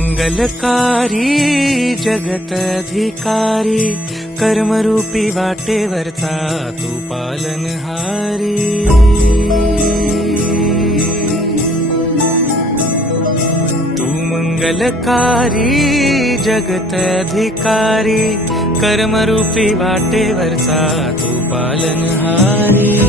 मंगलकारी जगत अधिकारी, कर्मरूपी वाटेवरचा तू पालनहारी। तू मंगलकारी जगत अधिकारी, कर्मरूपी वाटेवरचा तू पालनहारी।